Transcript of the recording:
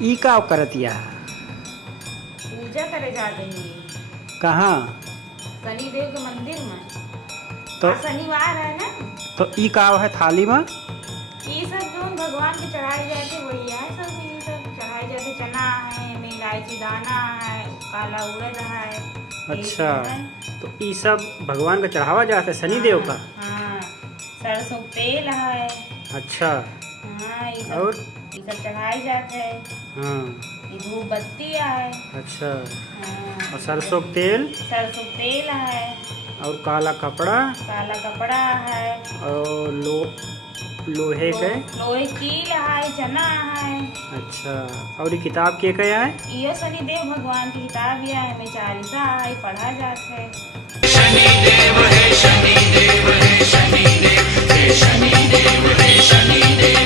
ई का करतिया? पूजा करे जाते हैं। कहाँ? शनि देव के मंदिर में। तो आज शनिवार है ना। तो ई का है थाली में? ये सब जो भगवान के चढ़ाए जाते वही है। सब ये सब चढ़ाए जाते, चना है में इलायची दाना है, काला उड़द है। ये अच्छा, सब है। तो ई सब भगवान का चढ़ावा जाता है शनि देव का? हाँ, सरसों तेल है। अच्छा। हाँ, ये और? सब चढ़ाए जाते हैं। हाँ। ये धूप बत्ती है। अच्छा। हाँ, और सरसों का तेल? सरसों तेल है। और काला कपड़ा? काला कपड़ा है। और लोहे के? लोहे कील है, चना है। अच्छा। और ये किताब के का है? यो शनिदेव भगवान की किताब है, में चालीसा है, पढ़ा जाता है। शनिदेव है, शनिदेव है, शनिदेव हे शनिदेव है, शनिदेव